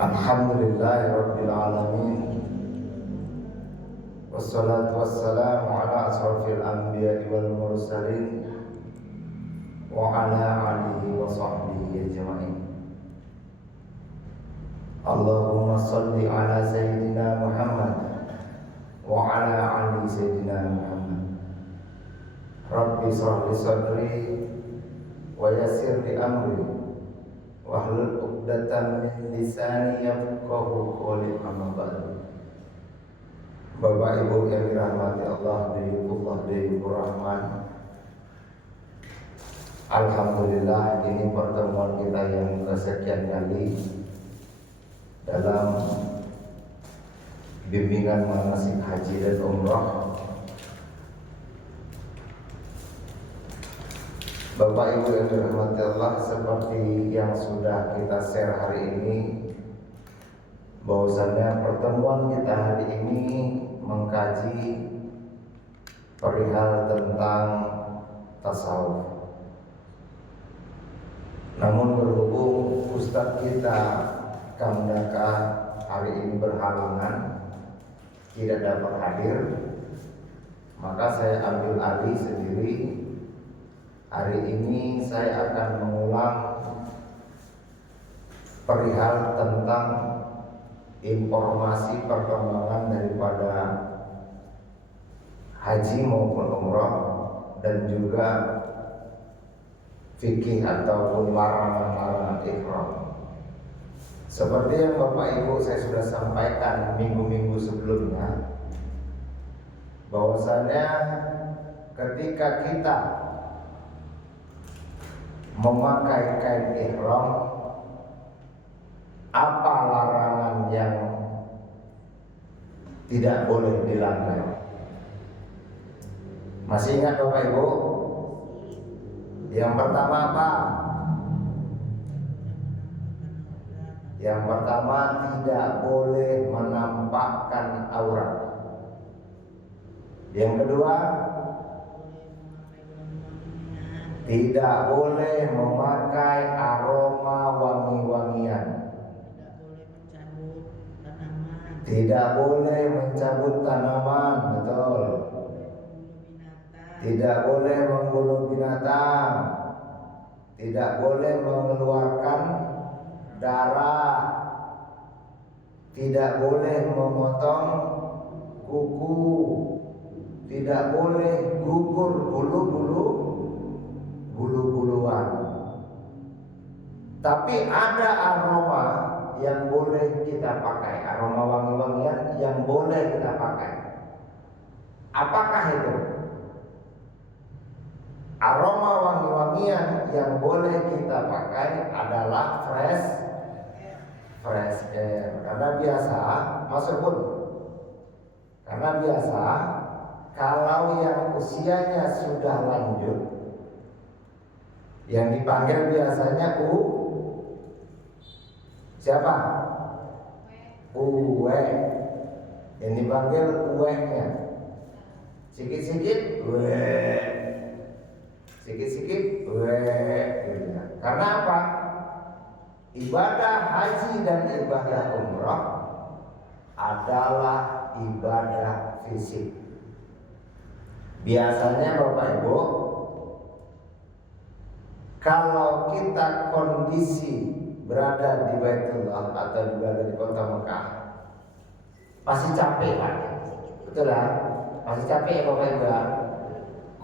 Alhamdulillahirabbil alamin. Wassalatu wassalamu ala asrofil anbiya'i wal mursalin wa ala alihi wa sahbihi ajma'in. Allahumma salli ala sayyidina Muhammad wa ala ali sayyidina Muhammad. Rabbi shrah li sadri wa yassir li amri wahlul 'uqdatam min lisani yafqahu qawli. Amma ba'du. Bapak Ibu yang dirahmati Allah, Dayukur Rahman, alhamdulillah ini pertemuan kita yang kesekian kali dalam bimbingan manasik haji dan umrah. Bapak Ibu yang dirahmati Allah, seperti yang sudah kita share hari ini, bahwasannya pertemuan kita hari ini mengkaji perihal tentang tasawuf. Namun berhubung Ustadz kita Kang Daka hari ini berhalangan, tidak dapat hadir, maka saya ambil alih sendiri. Hari ini saya akan mengulang perihal tentang informasi perkembangan daripada haji maupun umrah, dan juga fikih ataupun larangan-larangan ihram. Seperti yang Bapak Ibu saya sudah sampaikan minggu-minggu sebelumnya, bahwasanya ketika kita memakai kain ihram, apa larangan yang tidak boleh dilanggar? Masih ingat Bapak Ibu? Yang pertama apa? Yang pertama, tidak boleh menampakkan aurat. Yang kedua, tidak boleh memakai aroma wangi-wangian. Tidak boleh mencabut tanaman, betul. Tidak boleh membunuh binatang. Tidak boleh mengeluarkan darah. Tidak boleh memotong kuku. Tidak boleh gugur bulu-buluan. Tapi ada aroma yang boleh kita pakai, aroma wangi-wangian yang boleh kita pakai. Apakah itu? Aroma wangi-wangian yang boleh kita pakai adalah fresh air. Karena biasa, masuk pun. Karena biasa, kalau yang usianya sudah lanjut, yang dipanggil biasanya siapa? Uwe. Yang dipanggil uweknya. Sikit-sikit uwe. Sikit-sikit uwe. Karena apa? Ibadah haji dan ibadah umrah adalah ibadah fisik. Biasanya Bapak Ibu, kalau kita kondisi berada di Baitullah atau berada di kota Mekah, pasti capek kan? Betul lah, pasti capek ya Bapak Ibu.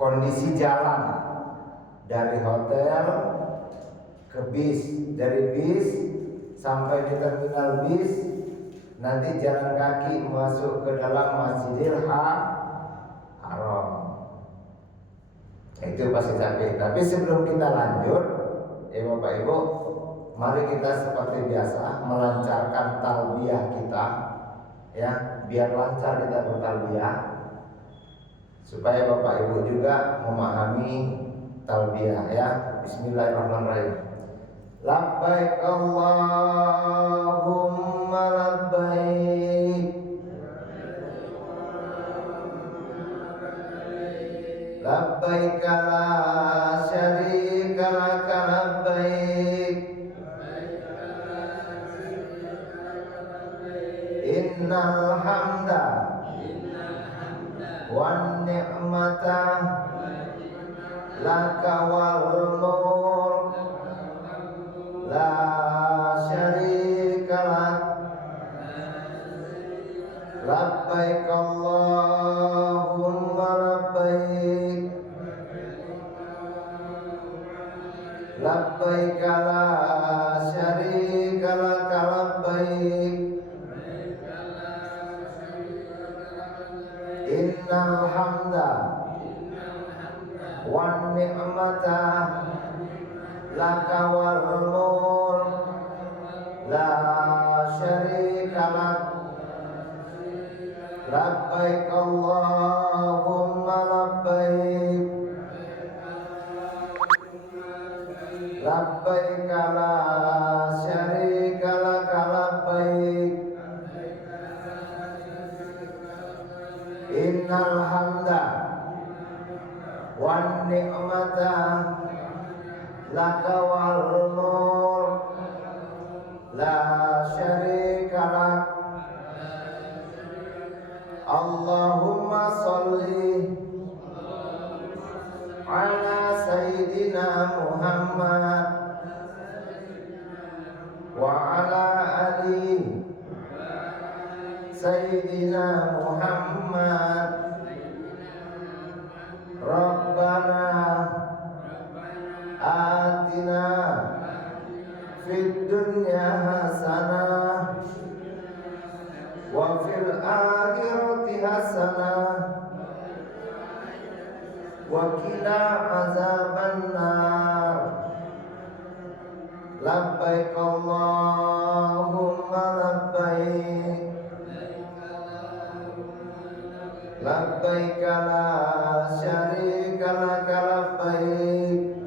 Kondisi jalan dari hotel ke bis, dari bis sampai di terminal bis, nanti jalan kaki masuk ke dalam Masjidil Haram. Itu pasti capek. Tapi sebelum kita lanjut, ya Bapak Ibu, mari kita seperti biasa melancarkan talbiyah kita, ya, biar lancar kita bertalbiyah, supaya Bapak Ibu juga memahami talbiyah, ya. Bismillahirrahmanirrahim. Labbaik Allahumma labbaik, labbaik la syarika laka labbaik, Innal hamda wan ni'mata laka wal mulk la syarika lak labbaik Allahumma labbaik labbaik la syarika lak labbaik innal hamda wan ni'mata laka wal mulk la syarika lak labbaik Allahumma labbaik labbaik la syarika lak labbaik innal hamda wan ni'mata laka wal mulk la syarika lak Allahumma sholli ala sayyidina Muhammad wa ala ali sayyidina Muhammad Rabbana atina fid dunya hasanah wa fil akhirati hasanah wa qina azabannar labbaik Allahumma labbaik labbaik la syarika lak labbaik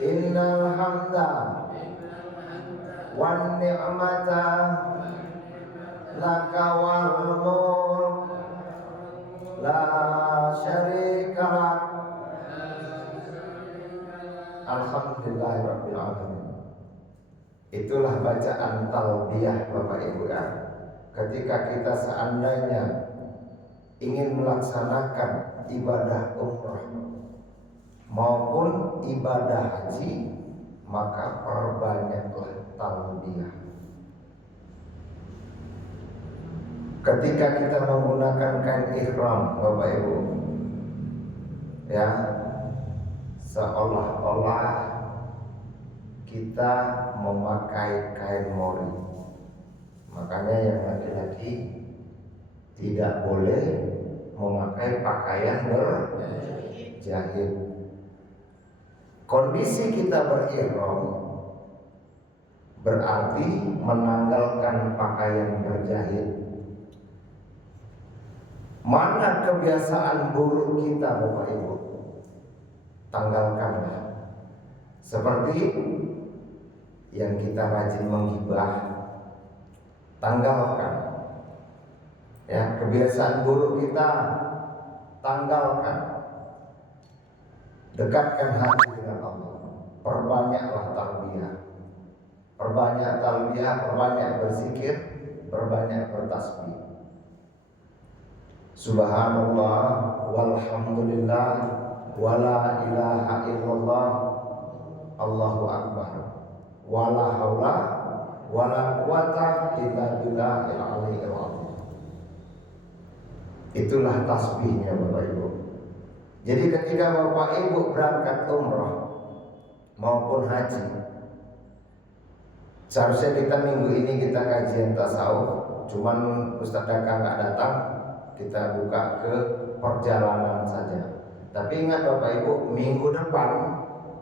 innal hamda wan ni'mata laka wal mulk la syarika lak alhamdulillahirabbil alamin. Itulah bacaan talbiyah Bapak Ibu ya. Ketika kita seandainya ingin melaksanakan ibadah umrah maupun ibadah haji, maka perbanyaklah talbiyah. Ketika kita menggunakan kain ihram Bapak Ibu ya, seolah-olah kita memakai kain mori. Makanya yang laki-laki tidak boleh memakai pakaian berjahit. Kondisi kita berihram berarti menanggalkan pakaian berjahit. Mana kebiasaan buruk kita Bapak Ibu? Tanggalkanlah. Seperti yang kita rajin menghibah, tanggalkan. Ya, kebiasaan buruk kita tanggalkan. Dekatkan hati dengan Allah. Perbanyaklah talbiyah. Perbanyak talbiyah, perbanyak berzikir, perbanyak bertasbih. Subhanallah walhamdulillah wala ilaha illallah Allahu akbar wala haula wala quwata illa billahil aliyyil azim. Itulah tasbihnya Bapak Ibu. Jadi ketika Bapak Ibu berangkat umrah maupun haji, seharusnya kita minggu ini kita kajian tasawuf, cuman Ustaz Daka nggak datang, kita buka ke perjalanan saja. Tapi ingat Bapak Ibu, minggu depan,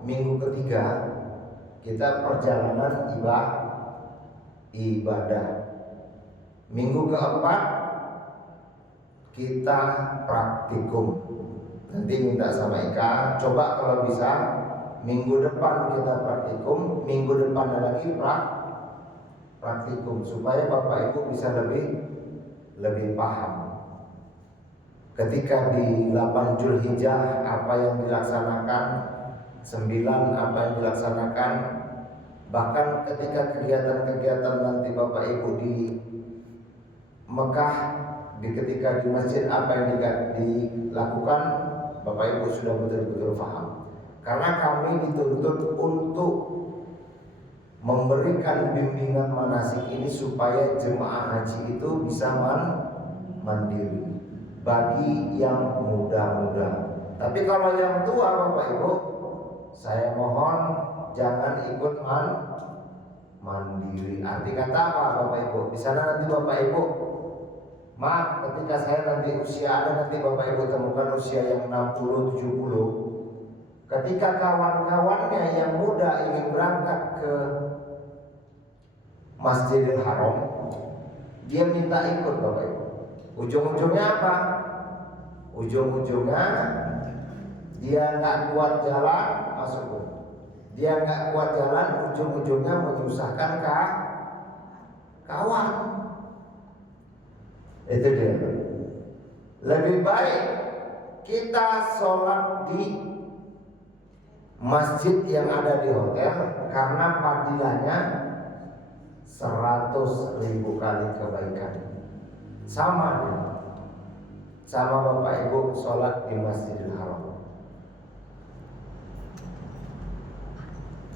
minggu ketiga, kita perjalanan ibadah. Minggu keempat, kita praktikum. Nanti minta sama Ika, coba kalau bisa, minggu depan kita praktikum, minggu depan lagi praktikum, supaya Bapak Ibu bisa lebih paham. Ketika di 8 Zulhijjah apa yang dilaksanakan, 9 apa yang dilaksanakan, Bahkan ketika kegiatan-kegiatan nanti Bapak Ibu di Mekah, ketika di masjid apa yang dilakukan, Bapak Ibu sudah betul-betul paham. Karena kami dituntut untuk memberikan bimbingan manasik ini supaya jemaah haji itu bisa mandiri bagi yang muda-muda. Tapi kalau yang tua Bapak Ibu, saya mohon jangan ikut mandiri. Arti kata apa Bapak Ibu? Di sana nanti Bapak Ibu, maaf, ketika saya nanti usia ada, nanti Bapak Ibu temukan usia yang 60, 70. Ketika kawan-kawannya yang muda ingin berangkat ke Masjidil Haram, dia minta ikut Bapak Ibu. Ujung-ujungnya apa? Ujung-ujungnya dia nggak kuat jalan, masuk. Dia nggak kuat jalan, ujung-ujungnya menyusahkan kawan. Itu dia. Lebih baik kita sholat di masjid yang ada di hotel, karena fadilahnya 100.000 kali kebaikan. Sama dia, sama Bapak Ibu sholat di Masjidil Haram.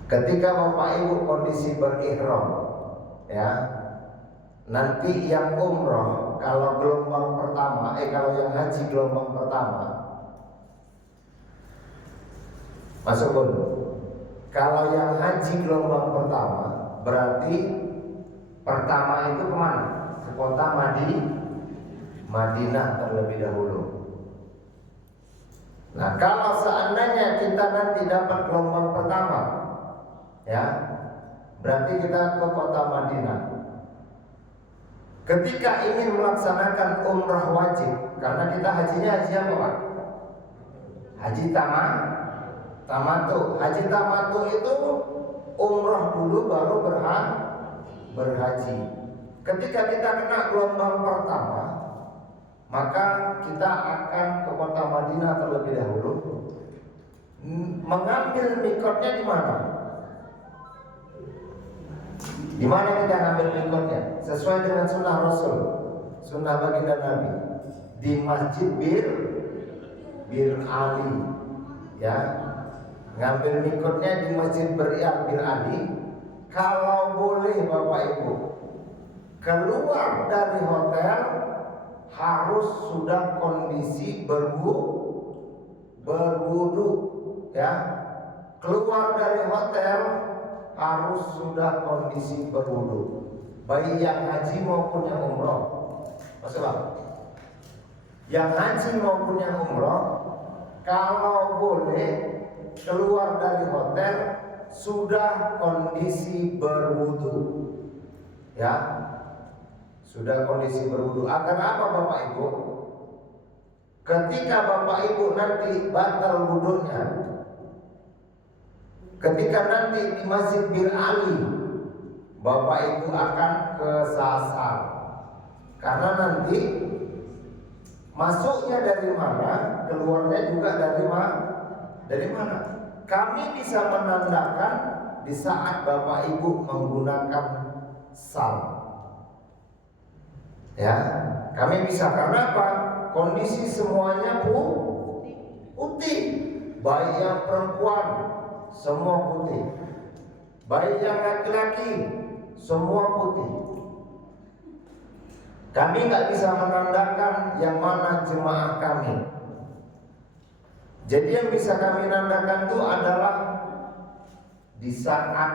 Ketika Bapak Ibu kondisi berihram, ya, nanti yang umroh kalau gelombang pertama, kalau yang haji gelombang pertama, masuk pun. Kalau yang haji gelombang pertama, berarti pertama itu kemana? Ke kota Madinah terlebih dahulu. Nah, kalau seandainya kita nanti dapat gelombang pertama, ya, berarti kita ke kota Madinah. Ketika ingin melaksanakan umrah wajib, karena kita hajinya haji apa Pak? Haji tamatu. Haji tamatu itu umrah dulu baru berhaji. Ketika kita kena gelombang pertama, maka kita akan ke kota Madinah terlebih dahulu. Mengambil mikotnya di mana? Di mana kita ngambil mikotnya? Sesuai dengan sunnah Rasul, sunnah baginda Nabi, di Masjid Bir Ali, ya. Ngambil mikotnya di Masjid Bir Ali. Kalau boleh Bapak Ibu, keluar dari hotel harus sudah kondisi berwudu, ya. Keluar dari hotel harus sudah kondisi berwudu, baik yang haji maupun yang umroh. Masalah yang haji maupun yang umroh, kalau boleh keluar dari hotel sudah kondisi berwudu, ya, sudah kondisi berwudu. Agar apa Bapak Ibu? Ketika Bapak Ibu nanti batal wudunya, ketika nanti di Masjid Bir Ali, Bapak Ibu akan kesasar. Karena nanti masuknya dari mana, keluarnya juga dari mana. Kami bisa menandakan di saat Bapak Ibu menggunakan sal, ya, kami bisa. Karena apa? Kondisi semuanya putih, baik yang perempuan semua putih, baik yang laki-laki semua putih. Kami nggak bisa menandakan yang mana jemaah kami. Jadi yang bisa kami nandakan itu adalah di saat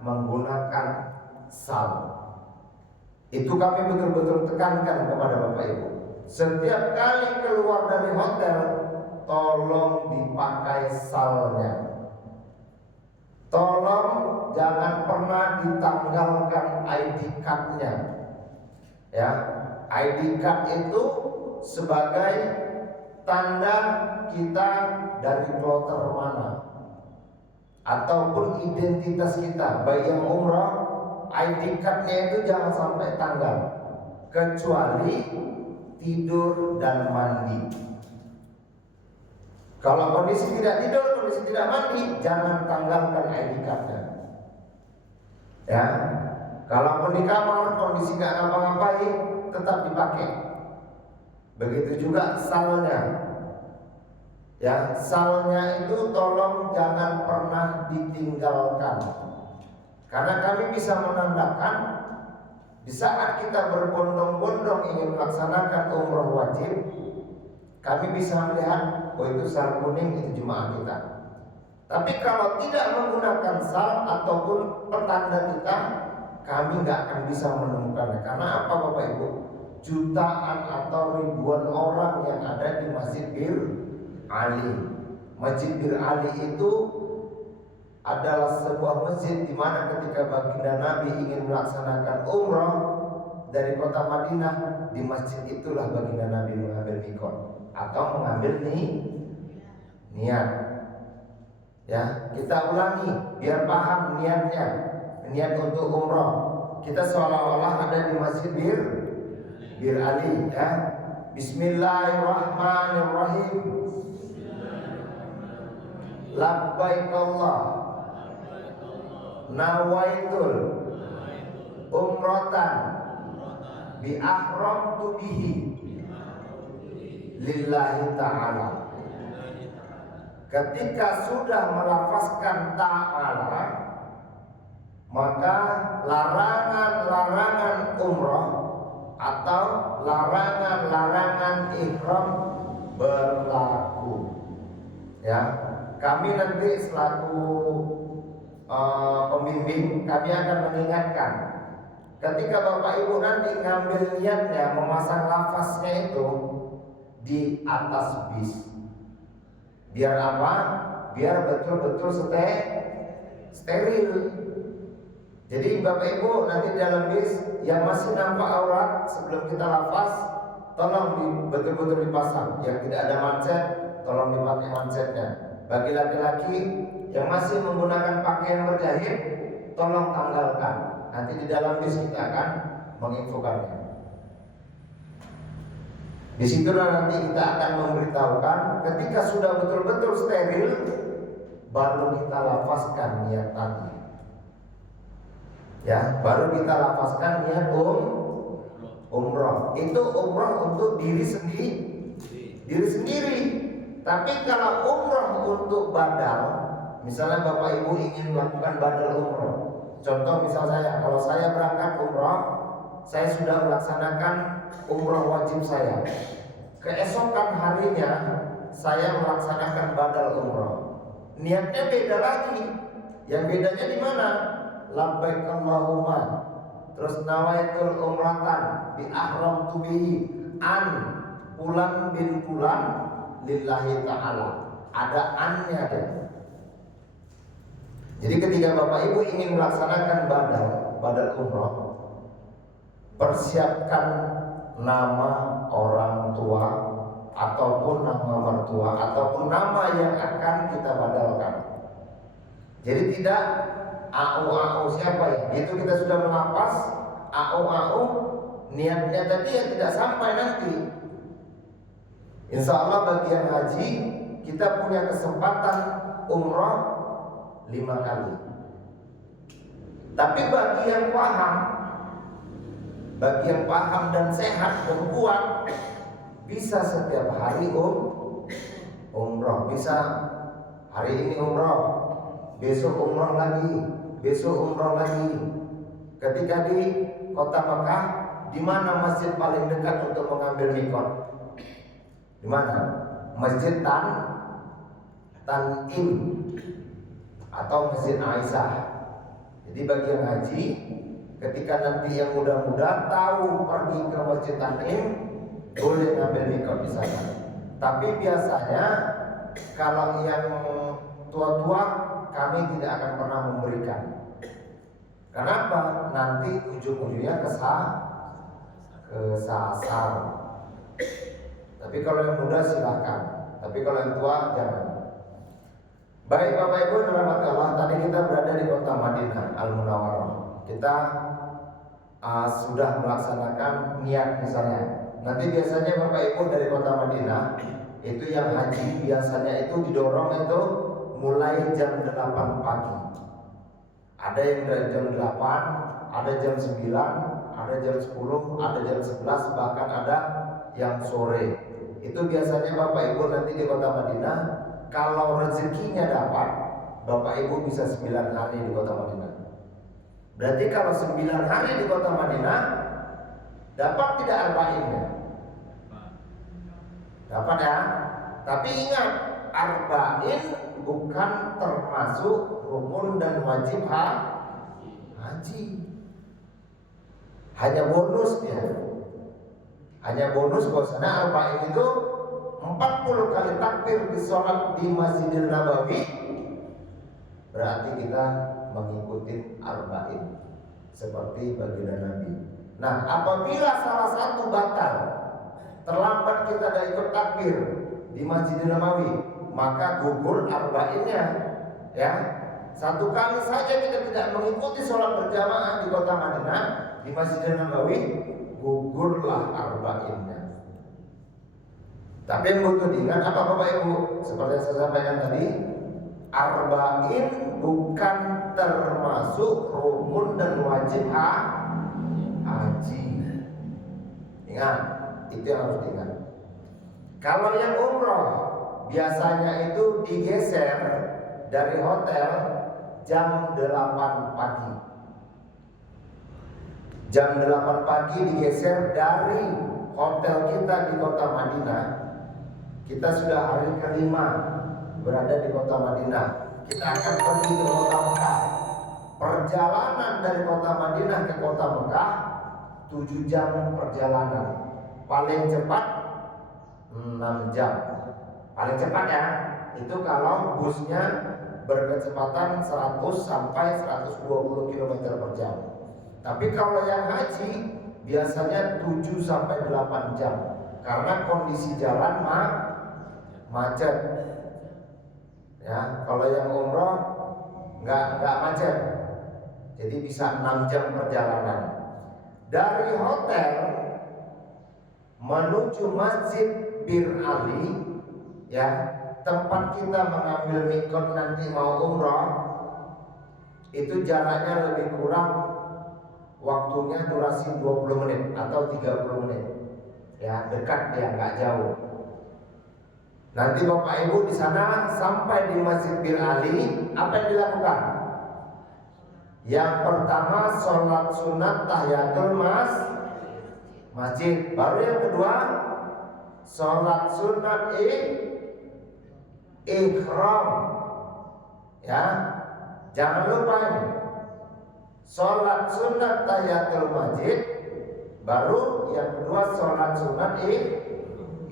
menggunakan sal. Itu kami betul-betul tekankan kepada Bapak Ibu. Setiap kali keluar dari hotel, tolong dipakai salnya. Tolong jangan pernah ditanggalkan ID card-nya. Ya, ID card itu sebagai tanda kita dari kloter mana, ataupun identitas kita. Baik yang umrah, ID card-nya itu jangan sampai tanggal, kecuali tidur dan mandi. Kalau kondisi tidak tidur, kondisi tidak mandi, jangan tanggalkan ID card-nya. Ya, kalaupun di kamar kondisi nggak ngapa-ngapain tetap dipakai. Begitu juga salnya. Ya, salnya itu tolong jangan pernah ditinggalkan. Karena kami bisa menandakan di saat kita berbondong-bondong ingin melaksanakan umroh wajib, kami bisa melihat, oh itu sal kuning, itu jemaah kita. Tapi kalau tidak menggunakan sal ataupun pertanda kita, kami nggak akan bisa menemukannya. Karena apa Bapak Ibu? Jutaan atau ribuan orang yang ada di Masjid Bir Ali. Masjid Bir Ali itu adalah sebuah masjid di mana ketika baginda Nabi ingin melaksanakan umrah dari kota Madinah, di masjid itulah baginda Nabi mengambil mikot atau mengambil niat. Ya, kita ulangi biar paham niatnya. Niat untuk umrah. Kita seolah-olah ada di Masjid Bir Ali, ya. Bismillahirrahmanirrahim. Labbaik Allah. Nawaitul umratan bi ahramtu bihi lillahi ta'ala. Ketika sudah melafazkan ta'ala, maka larangan-larangan umrah atau larangan-larangan ihram berlaku. Ya, kami nanti selaku pembimbing, kami akan mengingatkan ketika Bapak Ibu nanti ngambil niatnya, memasang lafaznya itu di atas bis. Biar apa? Biar betul-betul steril. Jadi Bapak Ibu nanti di dalam bis yang masih nampak aurat sebelum kita lafaz, tolong betul-betul dipasang. Yang tidak ada manset, tolong dipakai mansetnya. Bagi laki-laki yang masih menggunakan pakaian berjahit, tolong tanggalkan. Nanti di dalam bis kita akan menginfokannya. Disitulah nanti kita akan memberitahukan ketika sudah betul-betul steril, baru kita lafazkan niat tadi. Ya, baru kita lafazkan niat umroh. Itu umroh untuk diri sendiri. Tapi kalau umroh untuk badal, misalnya Bapak Ibu ingin melakukan badal umroh. Contoh misal saya, kalau saya berangkat umroh, saya sudah melaksanakan umroh wajib saya. Keesokan harinya saya melaksanakan badal umroh. Niatnya beda lagi. Yang bedanya di mana? Labbaik Allahumma. Terus nawaitul umratan bi ahramtu bihi an fulan bin fulan lillahi ta'ala. Ada annya deh. Jadi ketika Bapak Ibu ingin melaksanakan badal umroh, persiapkan nama orang tua ataupun nama mertua ataupun nama yang akan kita badalkan. Jadi tidak au siapa ya? Itu kita sudah melapas au niatnya tadi yang tidak sampai nanti. Insya Allah bagi yang haji kita punya kesempatan umrah 5 kali. Tapi bagi yang paham dan sehat dan kuat, bisa setiap hari umrah. Bisa hari ini umrah, besok umrah lagi, besok umrah lagi. Ketika di kota Mekah, di mana masjid paling dekat untuk mengambil mikot? Di mana? Masjid Tan'im atau Masjid Aisyah. Jadi bagi yang haji, ketika nanti yang muda-muda tahu pergi ke Masjid Tan'im, boleh ngambil mikot di sana. Tapi biasanya kalau yang tua-tua kami tidak akan pernah memberikan. Kenapa? Nanti ujung-ujungnya kesasar. Tapi kalau yang muda silahkan. Tapi kalau yang tua jangan. Baik Bapak Ibu dirahmati Allah, tadi kita berada di kota Madinah Al-Munawwarah. Kita sudah melaksanakan niat misalnya. Nanti biasanya Bapak Ibu dari kota Madinah itu yang haji biasanya itu didorong itu mulai jam 8 pagi. Ada yang dari jam 8, ada jam 9, ada jam 10, ada jam 11, bahkan ada yang sore. Itu biasanya Bapak Ibu nanti di kota Madinah, kalau rezekinya dapat, Bapak Ibu bisa 9 hari di kota Madinah. Berarti kalau 9 hari di kota Madinah, dapat tidak arba'innya? Dapat ya. Tapi ingat, arba'in bukan termasuk rukun dan wajib haji. Hanya bonusnya. Hanya bonus bahwasanya arba'in itu 40 kali takbir di sholat di Masjidil Nabawi. Berarti kita mengikuti arba'in seperti baginda Nabi. Nah, apabila salah satu batal, terlambat kita dah ikut takbir di Masjidil Nabawi, maka gugur arba'innya. Ya, satu kali saja kita tidak mengikuti sholat berjamaah di kota Madinah di Masjidil Nabawi, gugurlah arba'innya. Tapi yang butuh diingat apa Bapak Ibu? Seperti yang saya sampaikan tadi, arba'in bukan termasuk rukun dan wajib haji. Ingat, itu yang harus diingat. Kalau yang umroh biasanya itu digeser dari hotel jam 8 pagi. Jam 8 pagi digeser dari hotel kita di kota Madinah. Kita sudah hari kelima berada di kota Madinah. Kita akan pergi ke kota Mekah. Perjalanan dari kota Madinah ke kota Mekah 7 jam perjalanan. Paling cepat 6 jam. Paling cepat ya. Itu kalau busnya berkecepatan 100 sampai 120 km per jam. Tapi kalau yang haji biasanya 7 sampai 8 jam karena kondisi jalan macet. Ya, kalau yang umroh nggak macet. Jadi bisa 6 jam perjalanan. Dari hotel menuju Masjid Bir Ali, ya, tempat kita mengambil mikot nanti mau umroh, itu jaraknya lebih kurang, waktunya durasi 20 menit atau 30 menit. Ya, dekat dia, nggak jauh. Nanti Bapak Ibu di sana sampai di Masjid Bir Ali, apa yang dilakukan? Yang pertama sholat sunat tahiyatul masjid. Baru yang kedua sholat sunat ihram. Ya, jangan lupa ini. Sholat sunat tahiyatul masjid. Baru yang kedua sholat sunat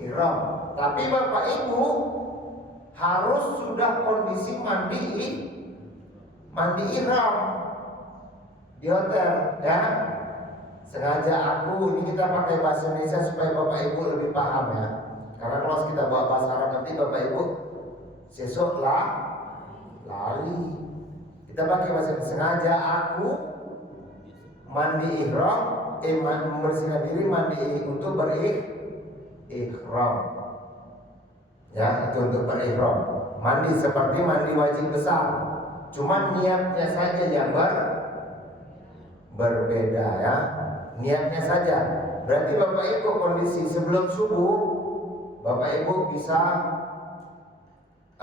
ihram. Tapi Bapak Ibu harus sudah kondisi mandi ihram di hotel, ya. Sengaja ini kita pakai bahasa Indonesia supaya Bapak Ibu lebih paham ya. Karena kalau kita bawa bahasa Arab nanti Bapak Ibu sesuk lali. Kita pakai bahasa Indonesia. Sengaja aku mandi ihram, membersihkan diri mandi untuk ihram. Ya, itu untuk berihram. Mandi seperti mandi wajib besar. Cuma niatnya saja yang berbeda ya. Niatnya saja. Berarti Bapak Ibu kondisi sebelum subuh, Bapak Ibu bisa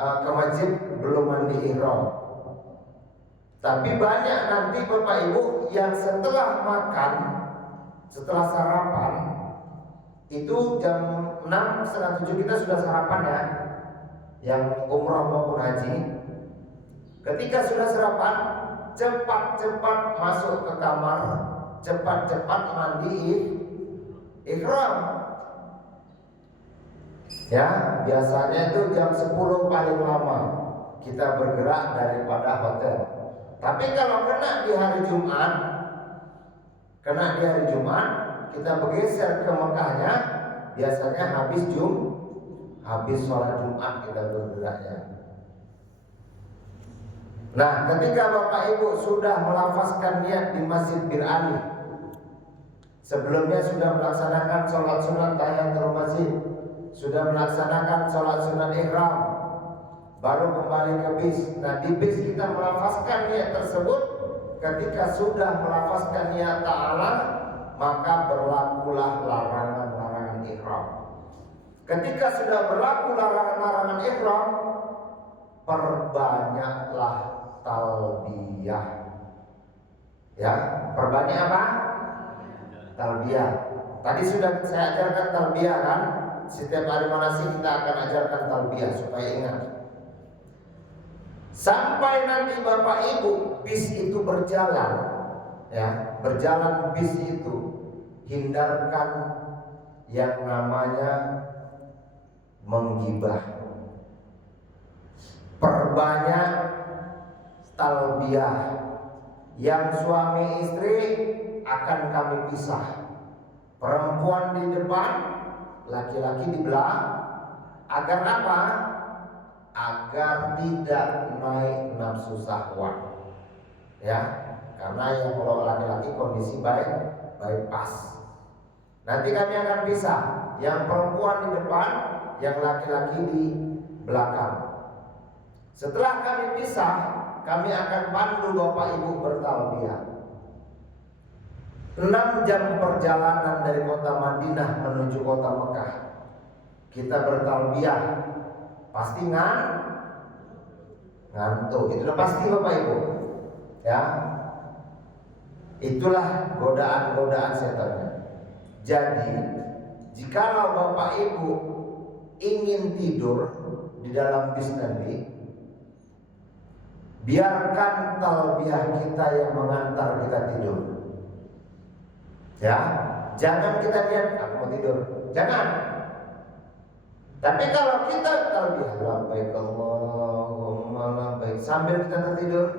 ke masjid belum mandi ihram. Tapi banyak nanti Bapak Ibu yang setelah makan, setelah sarapan, itu jam 6, setengah 7 kita sudah sarapan ya, yang umroh maupun haji. Ketika sudah sarapan, cepat-cepat masuk ke kamar, cepat-cepat mandi ihram. Ya, biasanya itu jam 10 paling lama kita bergerak daripada hotel. Tapi kalau kena di hari Jumat, kita bergeser ke Mekahnya, biasanya habis sholat Jumat kita bergeraknya. Nah, ketika Bapak Ibu sudah melafazkan niat di Masjid Bir Ali, sebelumnya sudah melaksanakan sholat sunat tahiyatul masjid, sudah melaksanakan sholat sunat ihram, baru kembali ke bis. Nah, di bis kita melafazkan niat tersebut. Ketika sudah melafazkan niat ta'ala, maka berlakulah larangan-larangan ihram. Ketika sudah berlaku larangan-larangan ihram, perbanyaklah talbiyah. Ya, perbanyak apa? Talbiyah. Tadi sudah saya ajarkan talbiyah kan? Setiap hari manasik kita akan ajarkan talbiyah supaya ingat. Sampai nanti Bapak Ibu bis itu berjalan, ya, berjalan bis itu, hindarkan yang namanya menggibah. Perbanyak talbiyah. Yang suami istri akan kami pisah. Perempuan di depan, laki-laki di belakang. Agar apa? Agar tidak naik nafsu syahwat. Ya, karena yang kalau laki-laki kondisi baik pas. Nanti kami akan pisah. Yang perempuan di depan, yang laki-laki di belakang. Setelah kami pisah, kami akan pandu Bapak Ibu bertalbiyah. 6 jam perjalanan dari kota Madinah menuju kota Mekah. Kita bertalbiyah. Pasti ngantuk. Itu udah pasti Bapak Ibu. Ya. Itulah godaan-godaan setannya. Jadi, jikalau Bapak Ibu ingin tidur di dalam bis nanti, biarkan talbiyah kita yang mengantar kita tidur. Ya, jangan kita lihat aku mau tidur. Jangan. Tapi kalau kita talbiyah labbaik Allahumma labbaik sambil kita tertidur,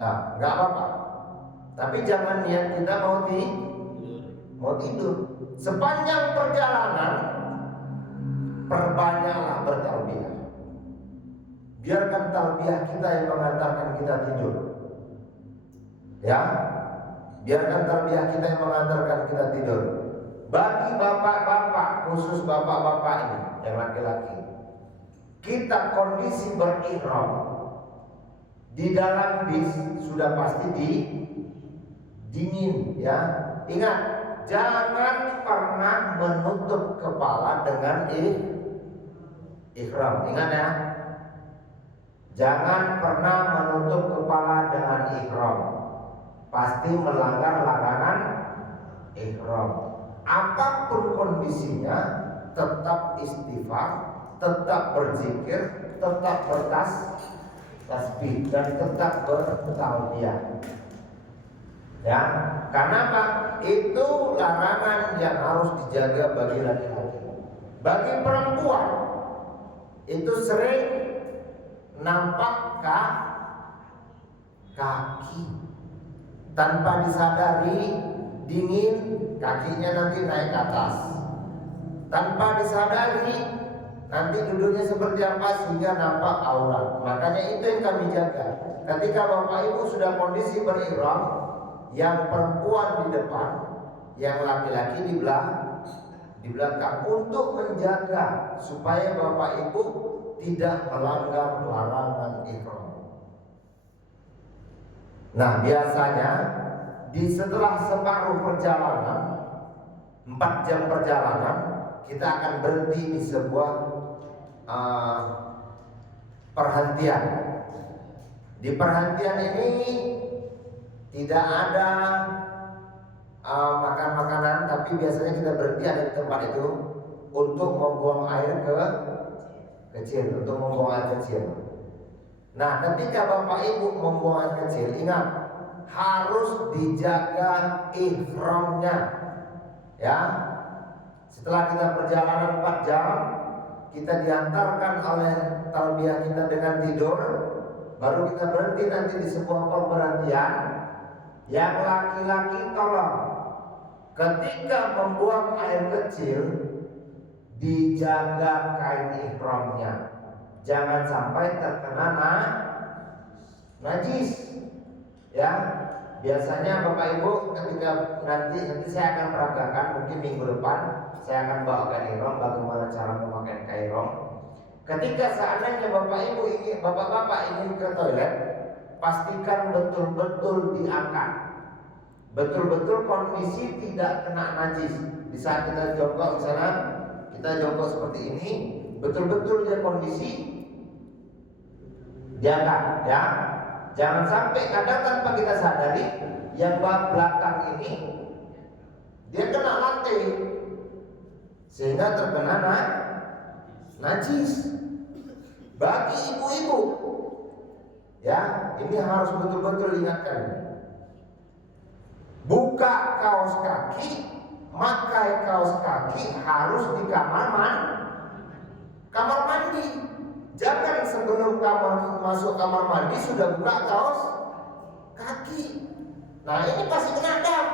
nah, enggak apa-apa. Tapi jangan niat kita mau tidur. Sepanjang perjalanan perbanyaklah bertalbiyah. Biarkan talbiyah kita yang mengantarkan kita tidur. Ya, biarkan talbiyah kita yang mengantarkan kita tidur. Bagi bapak-bapak, khusus bapak-bapak ini yang laki-laki, kita kondisi berihram di dalam bis sudah pasti dingin, ya. Ingat, jangan pernah menutup kepala dengan ihram. Ingat ya. Jangan pernah menutup kepala dengan ihram. Pasti melanggar larangan ihram. Apapun kondisinya, tetap istighfar, tetap berzikir, tetap bertasbih dan tetap bertalbiyah. Ya, karena apa? Itu larangan yang harus dijaga bagi laki-laki. Bagi perempuan itu sering nampak kaki tanpa disadari, dingin, kakinya nanti naik ke atas. Tanpa disadari, nanti duduknya seperti apa sehingga nampak aurat. Makanya itu yang kami jaga. Ketika Bapak Ibu sudah kondisi berihram, yang perempuan di depan, yang laki-laki di belakang, untuk menjaga supaya Bapak Ibu tidak melanggar larangan ihram. Nah, biasanya setelah separuh perjalanan, 4 jam perjalanan, kita akan berhenti di sebuah perhentian. Di perhentian ini tidak ada makan makanan, tapi biasanya kita berhenti ada di tempat itu untuk membuang air kecil, untuk membuang air kecil. Nah, ketika Bapak Ibu membuang air kecil, ingat harus dijaga ihramnya. Ya. Setelah kita perjalanan 4 jam, kita diantarkan oleh talbiyah kita dengan tidur, baru kita berhenti nanti di sebuah pemberhentian. Yang laki-laki tolong ketika membuang air kecil dijaga kain ihramnya, jangan sampai terkena najis. Ya, biasanya Bapak Ibu ketika nanti saya akan peragakan, mungkin minggu depan saya akan bawakan ihram bagaimana cara memakai ihram. Ketika seandainya bapak-bapak ingin ke toilet, pastikan betul-betul diangkat, betul-betul kondisi tidak kena najis. Di saat kita jongkok misalnya, kita jongkok seperti ini, betul-betul dia kondisi diangkat, ya. Jangan sampai kadang tanpa kita sadari yang bak belakang ini dia kena lantai sehingga terkena najis. Bagi ibu-ibu, ya, ini harus betul-betul diingatkan. Buka kaos kaki, pakai kaos kaki harus di kamar mandi. Jangan sebelum masuk kamar mandi sudah buka kaos kaki. Nah, ini pasti kena dam.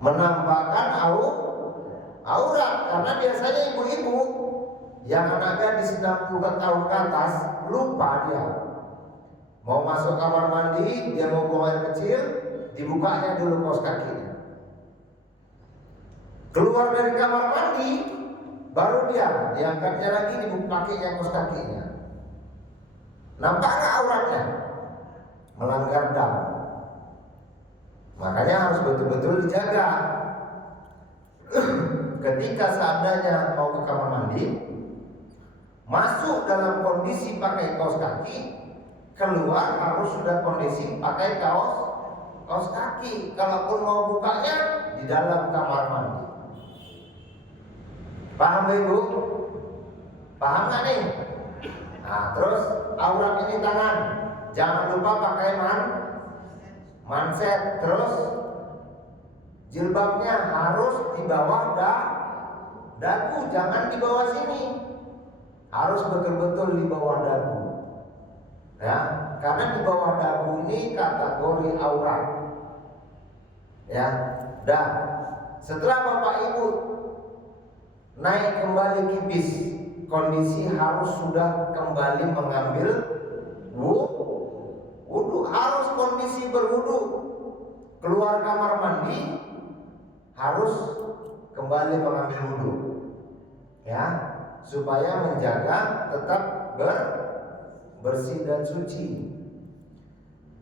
Menampakkan aurat, karena biasanya ibu-ibu yang anaknya di 60 tahun ke atas lupa dia mau masuk kamar mandi, dia mau buang air kecil, dibukanya dulu kaos kakinya. Keluar dari kamar mandi, baru dia diangkatnya lagi, dibukanya kaos kakinya. Nampak nggak auratnya? Melanggar dam. Makanya harus betul-betul dijaga. Ketika seandainya mau ke kamar mandi, masuk dalam kondisi pakai kaos kaki, keluar harus sudah kondisi pakai kaos kaki. Kalaupun mau bukanya di dalam kamar mandi. Paham Ibu? Paham nggak nih? Nah, terus aurat ini tangan, jangan lupa pakai manset. Terus jilbabnya harus di bawah dagu, jangan di bawah sini. Harus betul-betul di bawah dagu, ya, karena di bawah dagu ini kategori aurat, ya. Dan setelah Bapak Ibu naik kembali ke bis, kondisi harus sudah kembali mengambil wudhu, harus kondisi berwudhu. Keluar kamar mandi harus kembali mengambil wudhu, ya, supaya menjaga tetap bersih dan suci.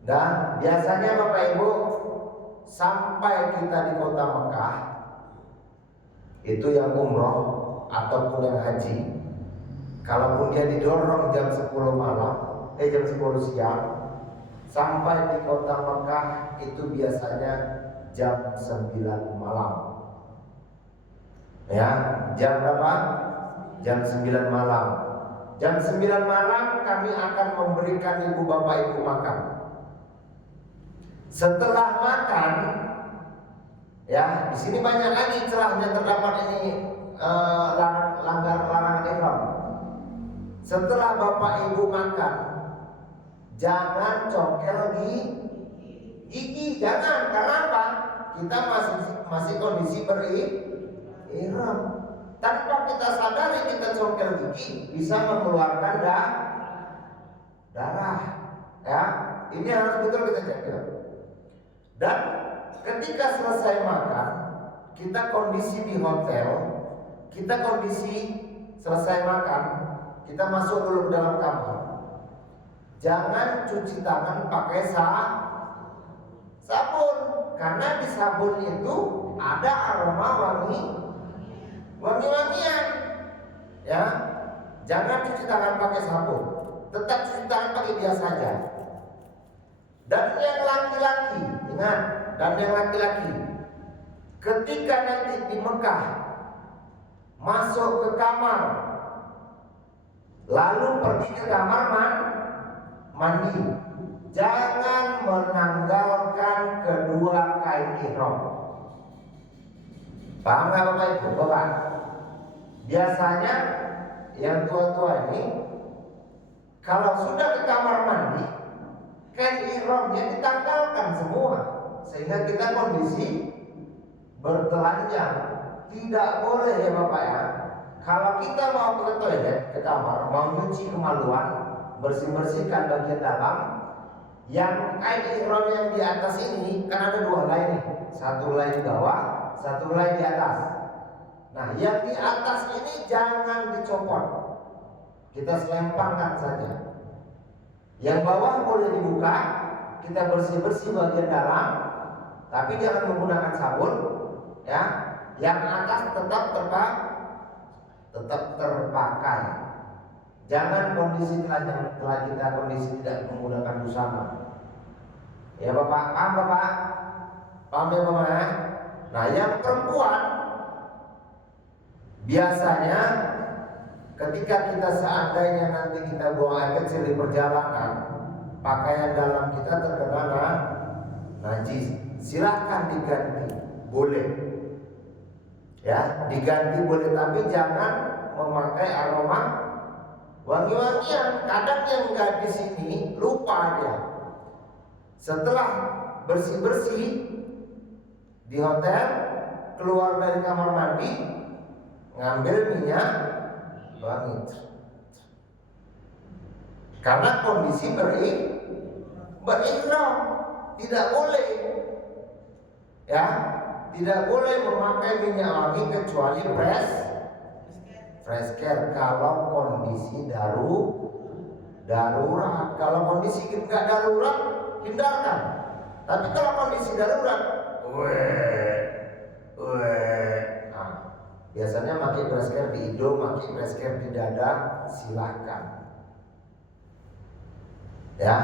Dan biasanya Bapak Ibu, sampai kita di kota Mekah, itu yang umroh ataupun yang haji, kalaupun dia didorong jam 10 siang, sampai di kota Mekah itu biasanya jam 9 malam. Ya, jam berapa? Jam 9 malam. Jam 9 malam kami akan memberikan ibu bapak ibu makan. Setelah makan, ya, di sini banyak lagi celahnya terdapat ini larangan ihram. Setelah bapak ibu makan, jangan congkel gigi, jangan. Karena apa? Kita masih kondisi ihram. Tanpa kita sadari kita congkel gigi bisa mengeluarkan darah, ya. Ini harus betul kita jaga. Dan ketika selesai makan, kita kondisi di hotel, kita kondisi selesai makan, kita masuk dulu ke dalam kamar. Jangan cuci tangan pakai sabun, karena di sabun itu ada aroma wangi-wangian, ya. Jangan cuci tangan pakai sabun, tetap cuci tangan pakai biasa saja. Dan yang laki-laki, ingat, dan yang laki-laki, ketika nanti di Mekah masuk ke kamar, lalu pergi ke kamar mandi, jangan menanggalkan kedua kain ihram. Paham nggak Bapak Ibu? Bapak, biasanya yang tua-tua ini kalau sudah ke kamar mandi, kain ihramnya ditanggalkan semua, sehingga kita kondisi bertelanjang. Tidak boleh ya Bapak ya. Kalau kita mau ke toilet, ke kamar, mau nyuci kemaluan, bersih-bersihkan bagian dalam, yang kain ihram yang di atas ini kan ada dua helai nih, satu helai di bawah, satu helai di atas. Nah, yang di atas ini jangan dicopot, kita selempangkan saja. Yang bawah boleh dibuka, kita bersih-bersih bagian dalam, tapi jangan menggunakan sabun, ya. Yang atas tetap terpakai. Jangan kondisi telah kita kondisi tidak menggunakan busana. Ya Bapak, paham Bapak? Paham ya Bapak? Nah, yang perempuan biasanya ketika kita seandainya nanti kita buang air kecil di perjalanan, pakaian dalam kita terkena najis, silahkan diganti, boleh. Ya, diganti boleh, tapi jangan memakai aroma wangi-wangian. Kadang yang nggak di sini lupa dia. Setelah bersih-bersih di hotel, keluar dari kamar mandi, ngambil minyak wangi. Karena kondisi berihram, tidak boleh. Ya, tidak boleh memakai minyak wangi kecuali fresh care kalau kondisi darurat. Kalau kondisi nggak darurat, hindarkan. Tapi kalau kondisi darurat, nah, biasanya pakai fresh care di hidung, pakai fresh care di dada, silahkan. Ya,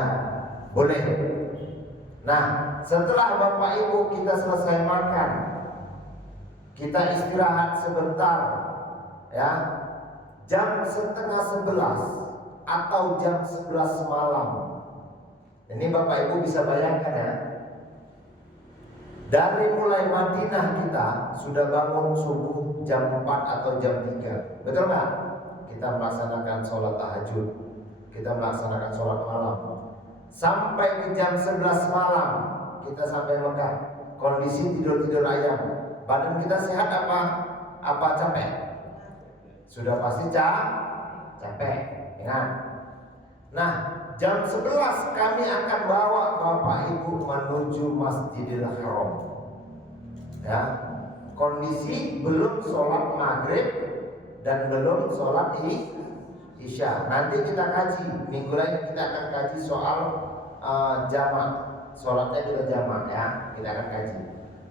boleh. Nah, setelah Bapak Ibu kita selesai makan, kita istirahat sebentar, ya, jam 10:30 atau jam 11 malam. Ini Bapak Ibu bisa bayangkan ya. Dari mulai Madinah kita sudah bangun subuh jam 4 atau jam 3. Betul nggak? Kita melaksanakan sholat tahajud, kita melaksanakan sholat malam. Sampai ke jam 11 malam kita sampai Mekah. Kondisi tidur-tidur ayam. Badan kita sehat apa capek? Sudah pasti capek. Ingat. Nah, jam 11 kami akan bawa Bapak Ibu menuju Masjidil Haram. Ya. Kondisi belum sholat maghrib dan belum sholat Isya. Nanti kita kaji, minggu lain kita akan kaji soal jamak. Sholatnya kita jamak ya, kita akan kaji.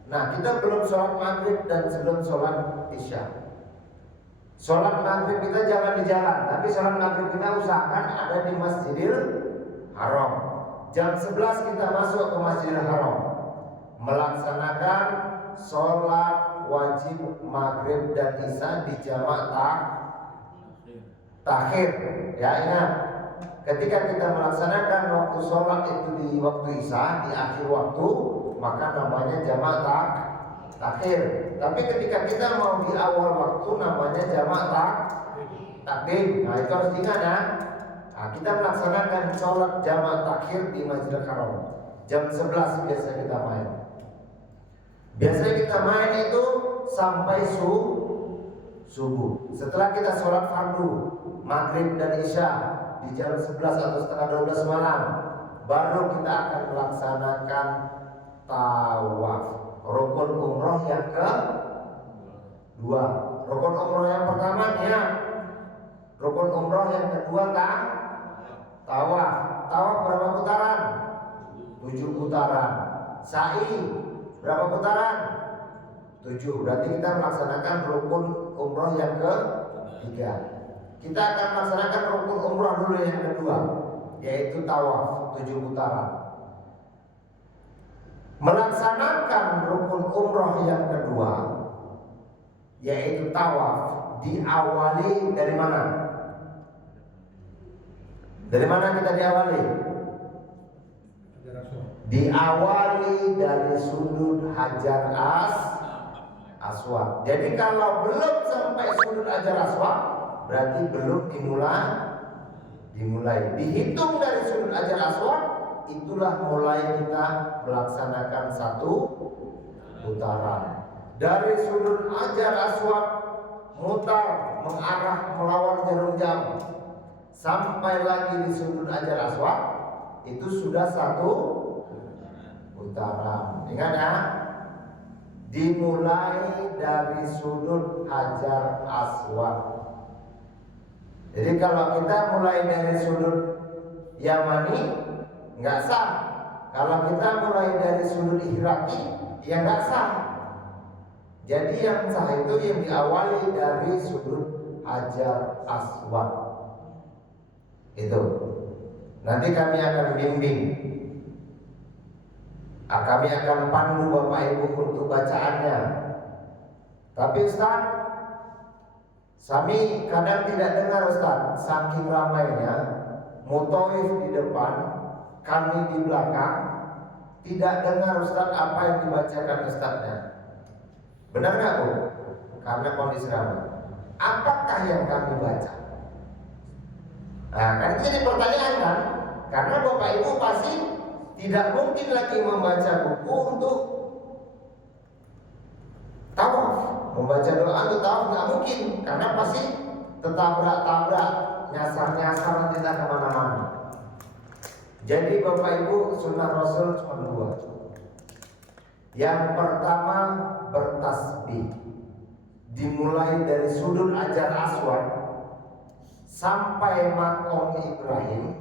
Nah, kita belum sholat maghrib dan sebelum sholat Isya. Sholat maghrib kita jangan di jalan, tapi sholat maghrib kita usahakan ada di Masjidil Haram. Jam 11 kita masuk ke Masjidil Haram, melaksanakan sholat wajib maghrib dan Isya di jamak takhir. Ya, ingat, ketika kita melaksanakan waktu sholat itu di waktu Isya, di akhir waktu, maka namanya jamak takhir. Tapi ketika kita mau di awal waktu, namanya jamak takdim. Nah, itu harus diingat ya. Nah, kita melaksanakan sholat jamak takhir di Masjidil Haram. Jam 11 biasa kita main. Biasanya kita main itu sampai subuh. Setelah kita sholat fardu maghrib dan isya di jam 11 atau setengah 12 malam, baru kita akan melaksanakan tawaf, rukun umroh yang kedua. Rukun umroh yang pertama ya, rukun umroh yang kedua tawaf. Tawaf berapa putaran? 7 putaran. Sa'i berapa putaran? 7. Berarti kita melaksanakan rukun umroh yang ketiga. Kita akan melaksanakan rukun umroh dulu yang kedua, yaitu tawaf 7 putaran. Melaksanakan rukun umroh yang kedua, yaitu tawaf, diawali dari mana? Dari mana kita diawali? Diawali dari sudut Hajar Aswad. Jadi kalau belum sampai sudut Hajar Aswad, berarti belum dimulai. Dihitung dari sudut Hajar Aswad, itulah mulai kita melaksanakan 1 putaran. Dari sudut Hajar Aswad mutar mengarah melawan jarum jam sampai lagi di sudut Hajar Aswad, itu sudah 1 putaran. Ingat ya. dimulai dari sudut Hajar Aswad. Jadi kalau kita mulai dari sudut Yamani nggak sah. Kalau kita mulai dari sudut Iraki ya nggak sah. Jadi yang sah itu yang diawali dari sudut Hajar Aswad. Itu nanti kami akan bimbing, kami akan pandu Bapak Ibu untuk bacaannya. Tapi Ustaz, kami kadang tidak dengar Ustaz, saking ramainya mutawif di depan, kami di belakang, tidak dengar Ustaz apa yang dibacakan Ustaznya. Benar nggak Bu? Karena kondisi ramai. Apakah yang kami baca? Nah, kan itu jadi pertanyaan kan? Karena Bapak Ibu pasti tidak mungkin lagi membaca buku untuk tawaf, membaca doa untuk tawaf nggak mungkin, karena pasti tertabrak-tabrak, nyasar-nyasar kita kemana-mana. Jadi Bapak Ibu, sunnah Rasul cuma dua. Yang pertama bertasbih, dimulai dari sudut Hajar Aswad sampai makom Ibrahim.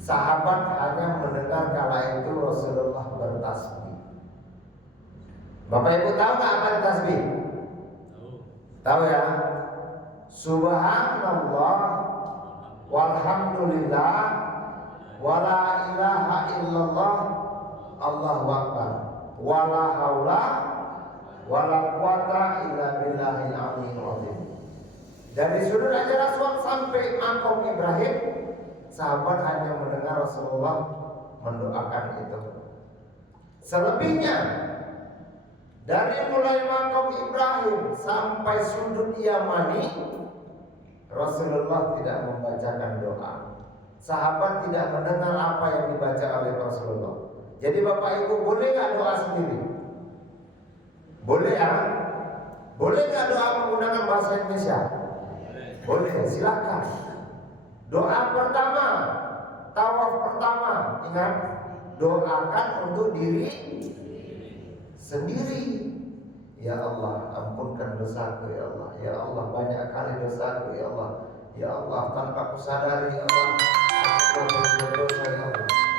Sahabat hanya mendengar kala itu Rasulullah bertasbih. Bapak Ibu tahu nggak apa tasbih? Tahu ya? Subhanallah walhamdulillah wala ilaha illallah Allahu akbar wala haula wala quwata illa billahil aliyyil azim. Dari sudut Hajar Aswad sampai makom Ibrahim, sahabat hanya mendengar Rasulullah mendoakan itu. Selebihnya dari mulai makom Ibrahim sampai sudut Yamani, Rasulullah tidak membacakan doa. Sahabat tidak mendengar apa yang dibaca oleh Rasulullah. Jadi Bapak Ibu boleh nggak doa sendiri? Boleh ya? Boleh nggak doa menggunakan bahasa Indonesia? Boleh, silakan. Doa pertama, tawaf pertama, ingat, doakan untuk diri sendiri. Ya Allah, ampunkan dosaku ya Allah. Ya Allah, banyak kali dosaku ya Allah. Ya Allah, tanpa kusadari ya Allah, aku berdosa ya Allah.